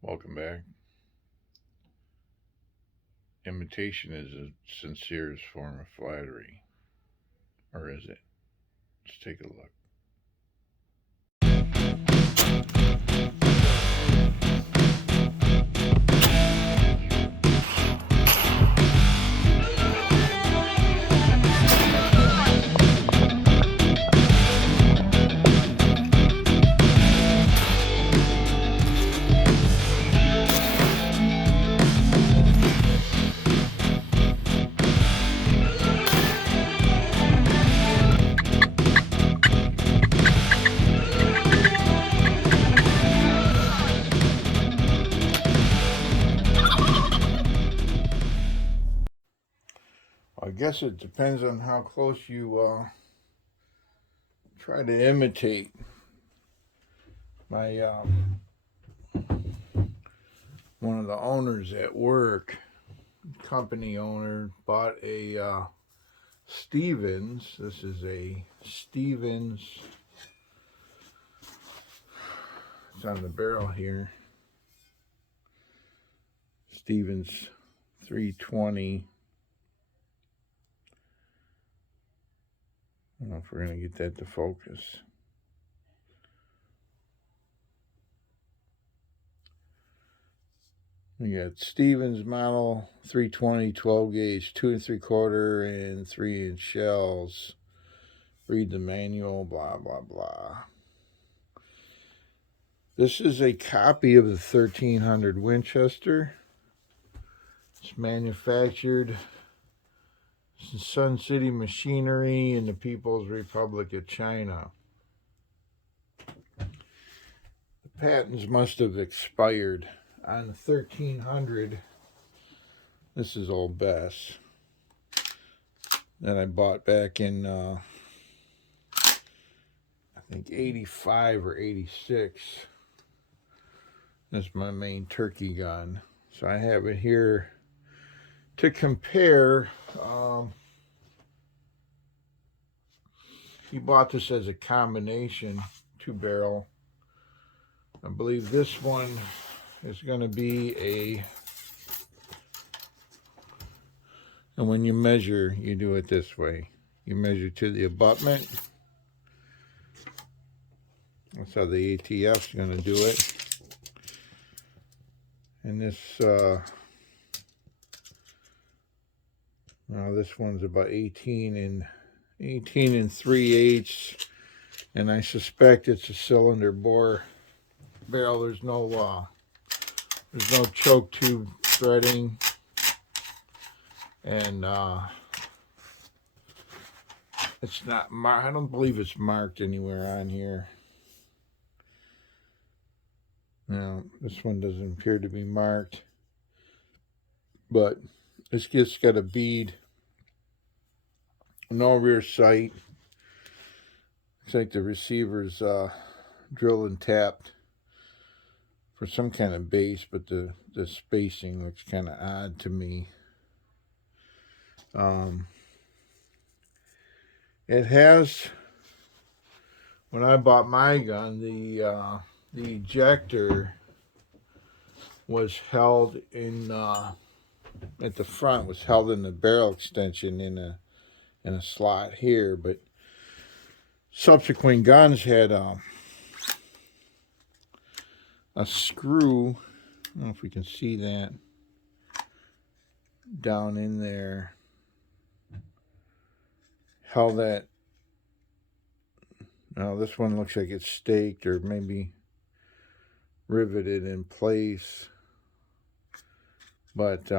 Welcome back. Imitation is a sincerest form of flattery. Or is it? Let's take a look. I guess it depends on how close you try to imitate. My one of the owners at work, company owner, bought a Stevens. This is a Stevens. It's on the barrel here. Stevens 320. I don't know if we're going to get that to focus. We got Stevens model 320 12 gauge 2 3/4 and 3-inch shells. Read the manual, blah blah blah. This is a copy of the 1300 Winchester. It's manufactured in Sun City Machinery in the People's Republic of China. The patents must have expired on the 1300. This is old Bess that I bought back in I think 85 or 86. That's my main turkey gun. So I have it here to compare. He bought this as a combination 2-barrel. I believe this one is going to be and when you measure, you do it this way. You measure to the abutment. That's how the ATF's going to do it. And this, now this one's about 18 and 3/8, and I suspect it's a cylinder bore barrel. There's no choke tube threading, and it's not marked. I don't believe it's marked anywhere on here. Now, this one doesn't appear to be marked, but it's just got a bead. No rear sight. Looks like the receiver's drilled and tapped for some kind of base, but the spacing looks kind of odd to me. It has, when I bought my gun, the ejector was held in at the front, was held in the barrel extension in a slot here, but subsequent guns had a screw. I don't know if we can see that down in there. Held that. Now this one looks like it's staked or maybe riveted in place, but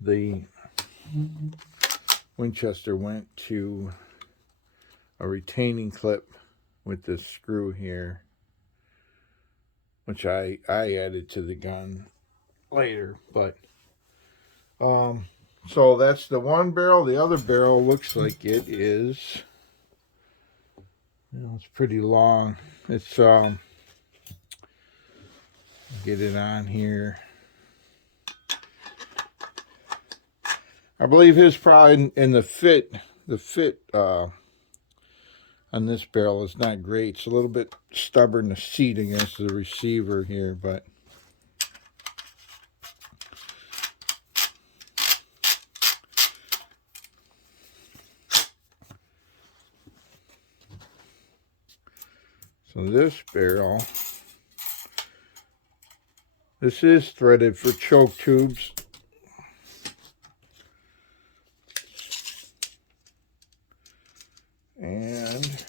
the Winchester went to a retaining clip with this screw here, which I added to the gun later. But so that's the one barrel. The other barrel looks like it is, it's pretty long. It's get it on here. I believe his probably in the fit on on this barrel is not great. It's a little bit stubborn to seat against the receiver here, but so this barrel, this is threaded for choke tubes. And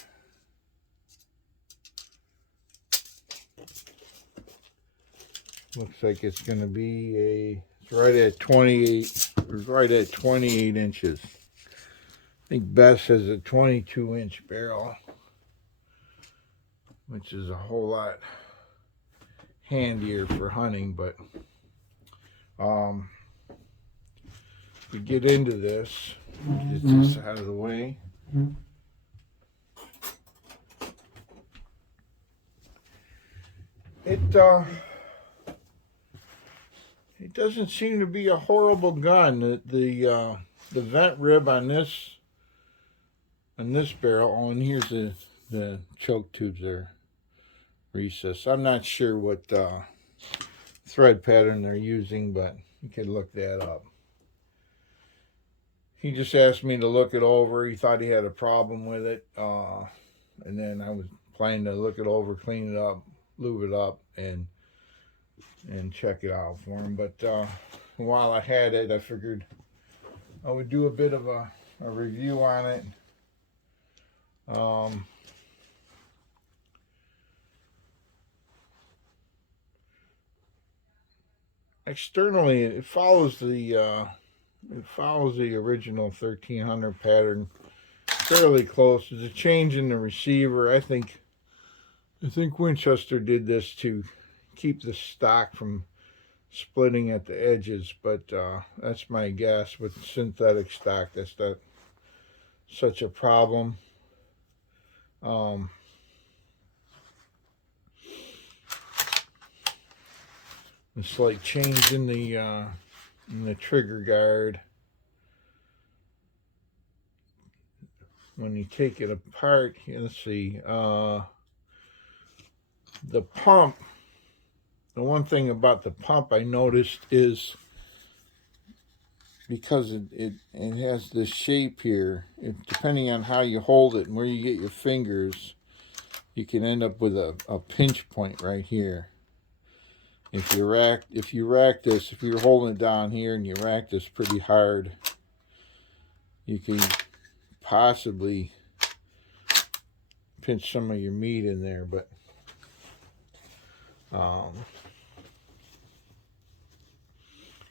looks like it's going to be it's right at 28, right at 28 inches. I think Bess has a 22-inch barrel, which is a whole lot handier for hunting, but we get into this, get this out of the way. It doesn't seem to be a horrible gun. The vent rib on this barrel, oh, and here's the choke tubes are recessed. I'm not sure what thread pattern they're using, but you can look that up. He just asked me to look it over. He thought he had a problem with it, and then I was planning to look it over, clean it up, lube it up, and check it out for him. But while I had it, I figured I would do a bit of a review on it. Externally, it follows the original 1300 pattern fairly close. There's a change in the receiver. I think Winchester did this to keep the stock from splitting at the edges, but that's my guess. With synthetic stock, that's not such a problem. A slight change in the trigger guard. When you take it apart, let's see, the pump, the one thing about the pump I noticed is because it has this shape here, depending on how you hold it and where you get your fingers, you can end up with a pinch point right here. If you rack this, if you're holding it down here and you rack this pretty hard, you can possibly pinch some of your meat in there. But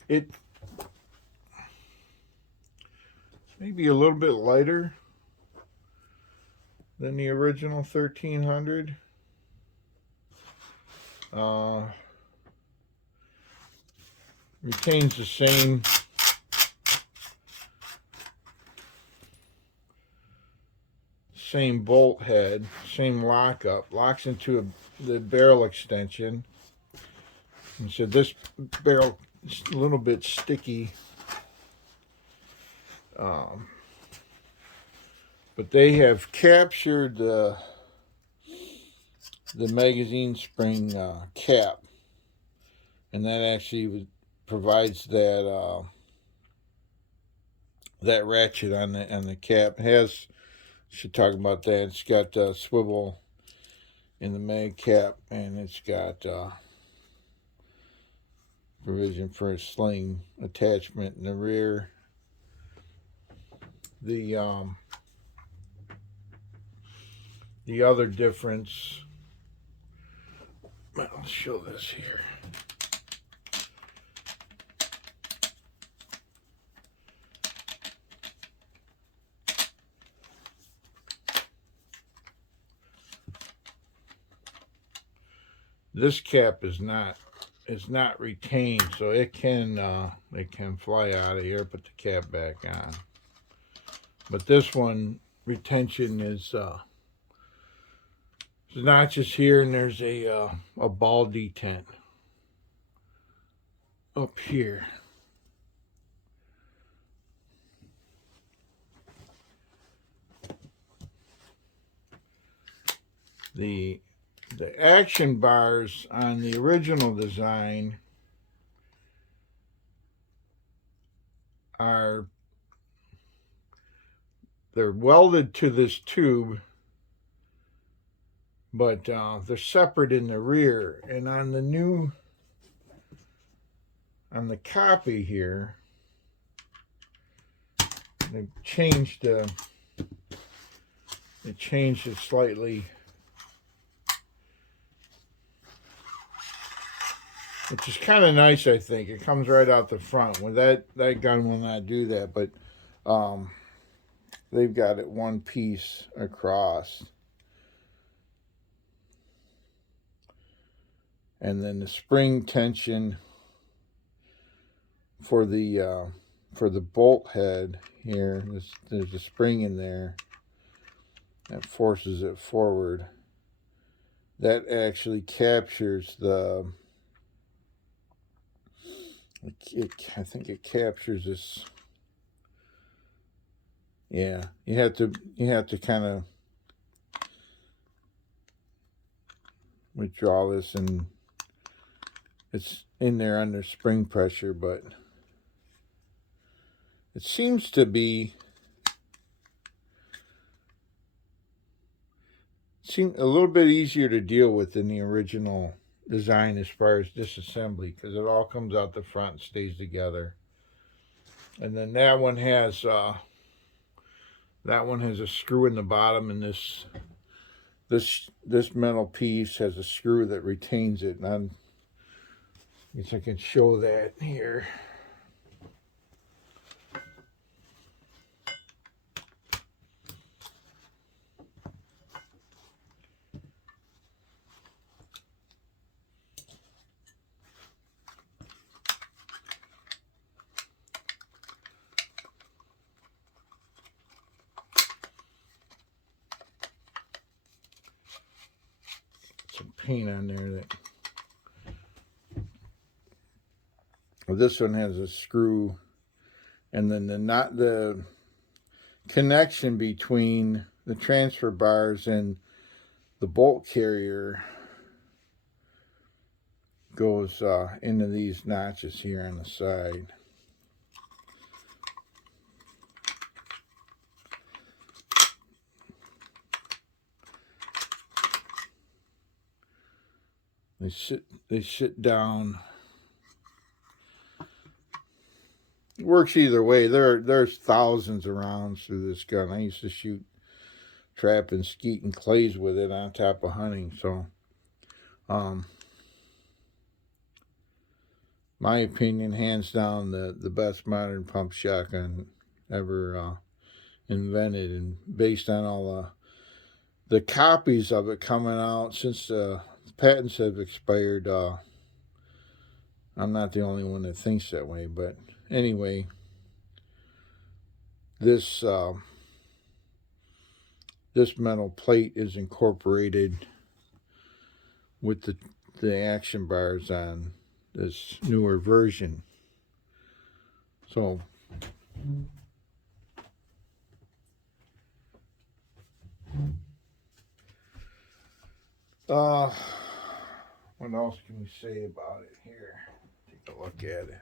it may be a little bit lighter than the original 1300. Retains the same bolt head, same lockup, locks into the barrel extension. And so this barrel is a little bit sticky, but they have captured the magazine spring cap, and that actually provides that that ratchet on the cap. It has, should talk about that. It's got swivel in the mag cap, and it's got provision for a sling attachment in the rear. The other difference, I'll show this here. This cap is not retained, so it can fly out of here. Put the cap back on. But this one, retention is notches here, and there's a ball detent up here. The action bars on the original design they're welded to this tube, but they're separate in the rear. And on the copy here, they changed it slightly, which is kind of nice. I think it comes right out the front. With that gun will not do that, but they've got it one piece across, and then the spring tension for the bolt head here. There's a spring in there that forces it forward. That actually captures the. I think it captures this. Yeah, you have to kind of withdraw this, and it's in there under spring pressure, but it seems to be a little bit easier to deal with than the original design as far as disassembly, because it all comes out the front and stays together. And then that one has a screw in the bottom, and this metal piece has a screw that retains it. And I guess I can show that here. Some paint on there that. Well, this one has a screw, and then the connection between the transfer bars and the bolt carrier goes into these notches here on the side. They sit down. It works either way. There's thousands of rounds through this gun. I used to shoot trap and skeet and clays with it on top of hunting. So, my opinion, hands down, the best modern pump shotgun ever invented, and based on all the copies of it coming out since the patents have expired. I'm not the only one that thinks that way, but anyway, this metal plate is incorporated with the action bars on this newer version. So what else can we say about it here? Take a look at it.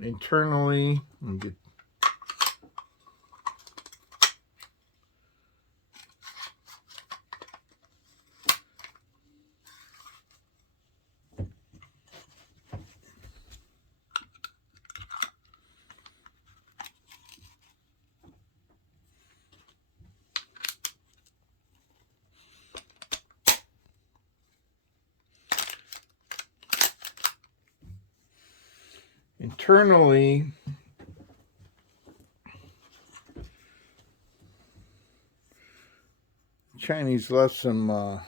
Internally, internally, Chinese left some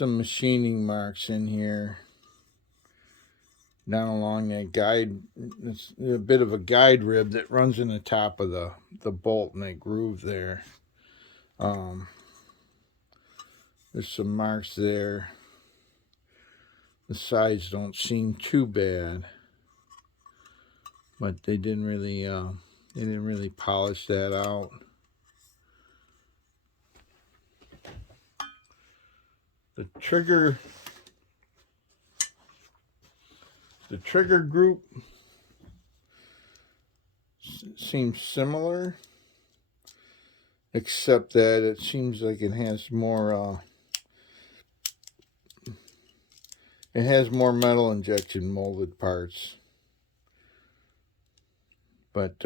machining marks in here down along that guide. It's a bit of a guide rib that runs in the top of the bolt and that groove there. There's some marks there. The sides don't seem too bad, but they didn't really polish that out. the trigger group seems similar, except that it seems like it has more metal injection molded parts. But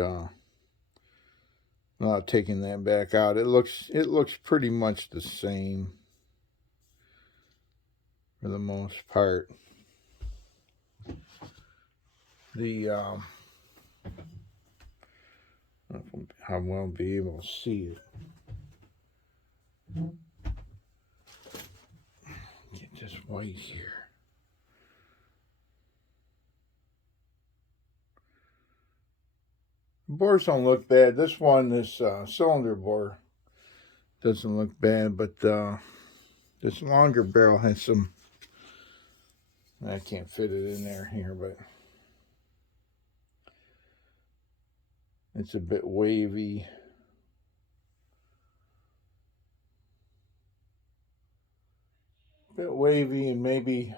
not taking that back out, it looks pretty much the same for the most part. The I won't be able to see it. Get this white here. The bores don't look bad. This cylinder bore doesn't look bad, but this longer barrel has some. I can't fit it in there here, but it's a bit wavy. And maybe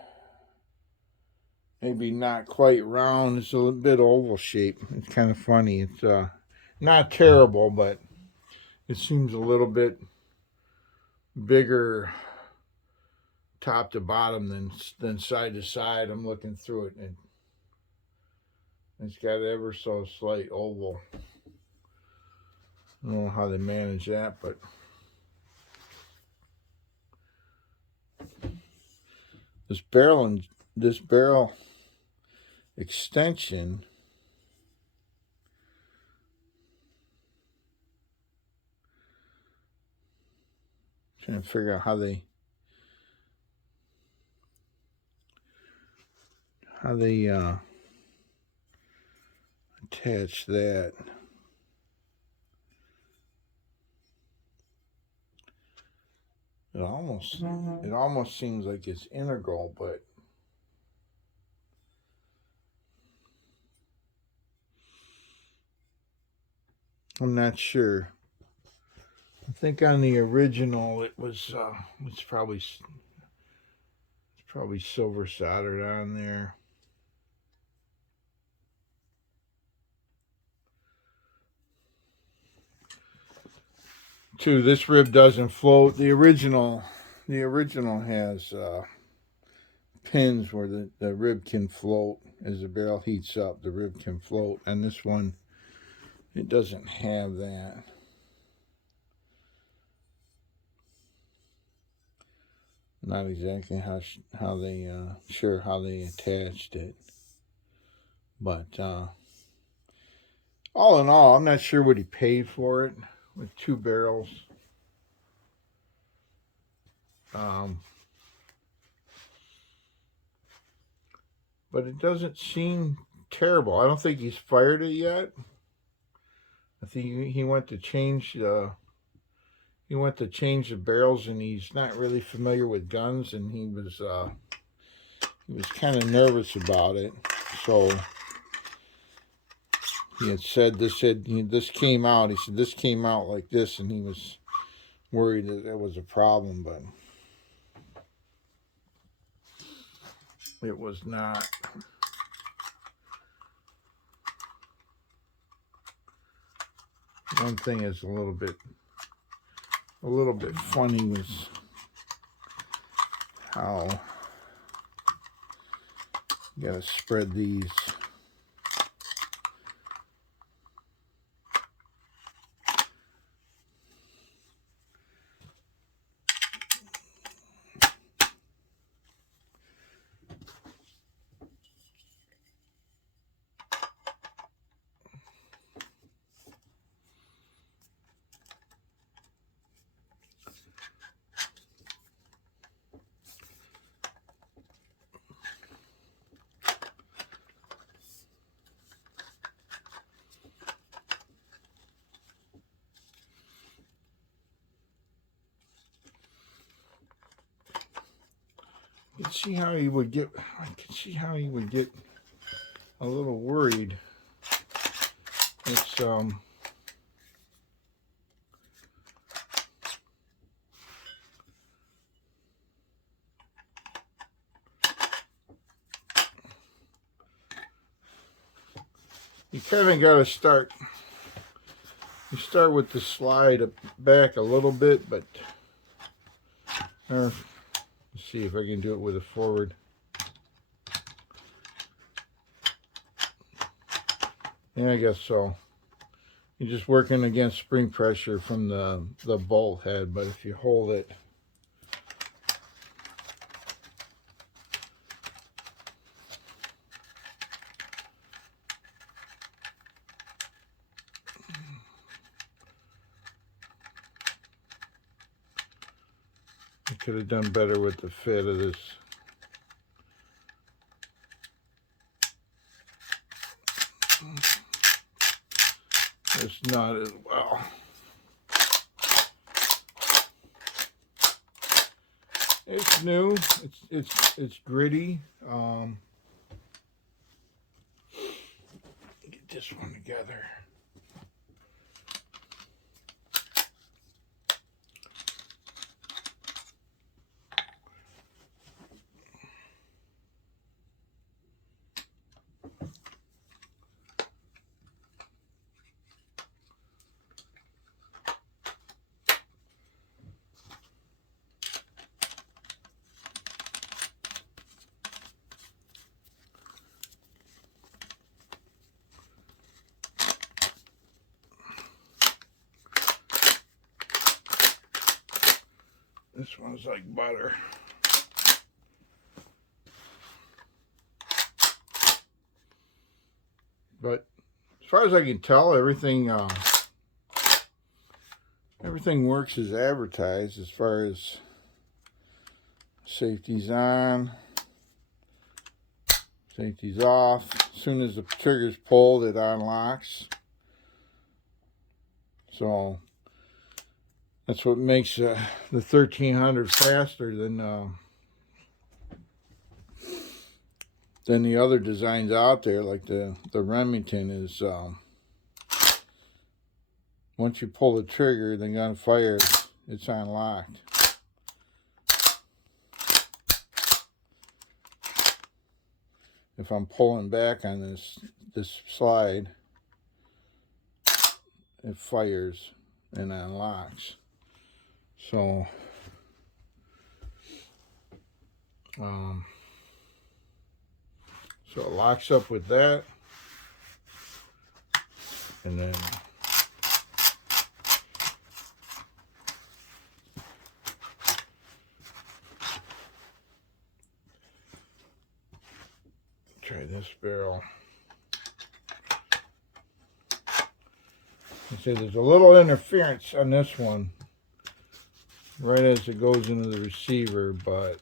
not quite round. It's a little bit oval shape. It's kind of funny. It's not terrible, but it seems a little bit bigger top to bottom than side to side. I'm looking through it, and it's got ever so slight oval. I don't know how they manage that, but this barrel extension trying to figure out how they attach that. It almost seems like it's integral, but I'm not sure. I think on the original it was probably silver soldered on there. Too, this rib doesn't float. The original has pins where the rib can float. As the barrel heats up, the rib can float, and this one, it doesn't have that. Not exactly how they attached it, but all in all, I'm not sure what he paid for it with two barrels. But it doesn't seem terrible. I don't think he's fired it yet. I think he went to change the barrels, and he's not really familiar with guns, and he was kind of nervous about it. So he had said this came out. He said this came out like this, and he was worried that there was a problem, but it was not. One thing is a little bit funny was how you gotta spread these. I could see how he would get a little worried. It's you kind of got to start. You start with the slide back a little bit, but let's see if I can do it with a forward. Yeah, I guess so. You're just working against spring pressure from the bolt head, but if you hold it, I could have done better with the fit of this. It's not as well. It's new. It's gritty. Get this one together. This one's like butter. But as far as I can tell, everything works as advertised. As far as safety's on, safety's off. As soon as the trigger's pulled, it unlocks. So that's what makes the 1300 faster than the other designs out there, like the Remington is. Once you pull the trigger, the gun fires. It's unlocked. If I'm pulling back on this slide, it fires and unlocks. So so it locks up with that, and then try this barrel. You see, there's a little interference on this one right as it goes into the receiver, but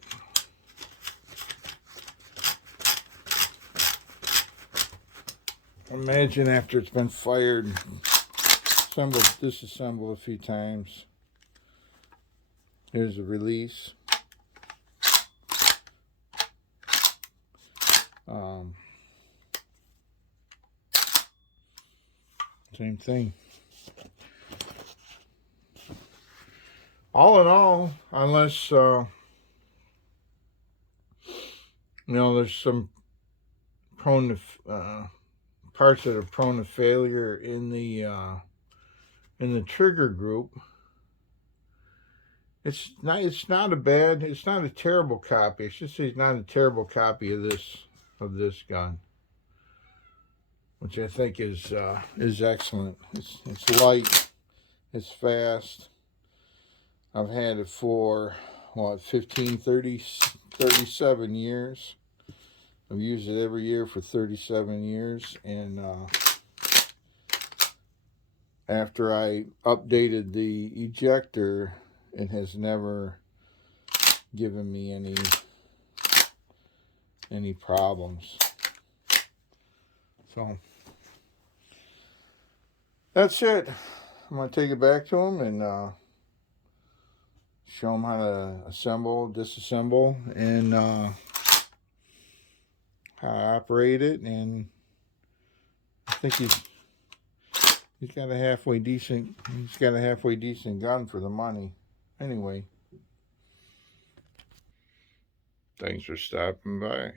imagine after it's been fired, disassembled a few times. Here's the release. Same thing. All in all, unless you know, there's some prone to parts that are prone to failure in the trigger group. It's not a terrible copy. I should say it's not a terrible copy of this gun, which I think is excellent. It's light, it's fast. I've had it for what, 15, 30, 37 years. I've used it every year for 37 years, and after I updated the ejector, it has never given me any problems. So that's it. I'm going to take it back to them and show them how to assemble, disassemble, and how to operate it. And I think he's got a halfway decent gun for the money. Anyway, thanks for stopping by.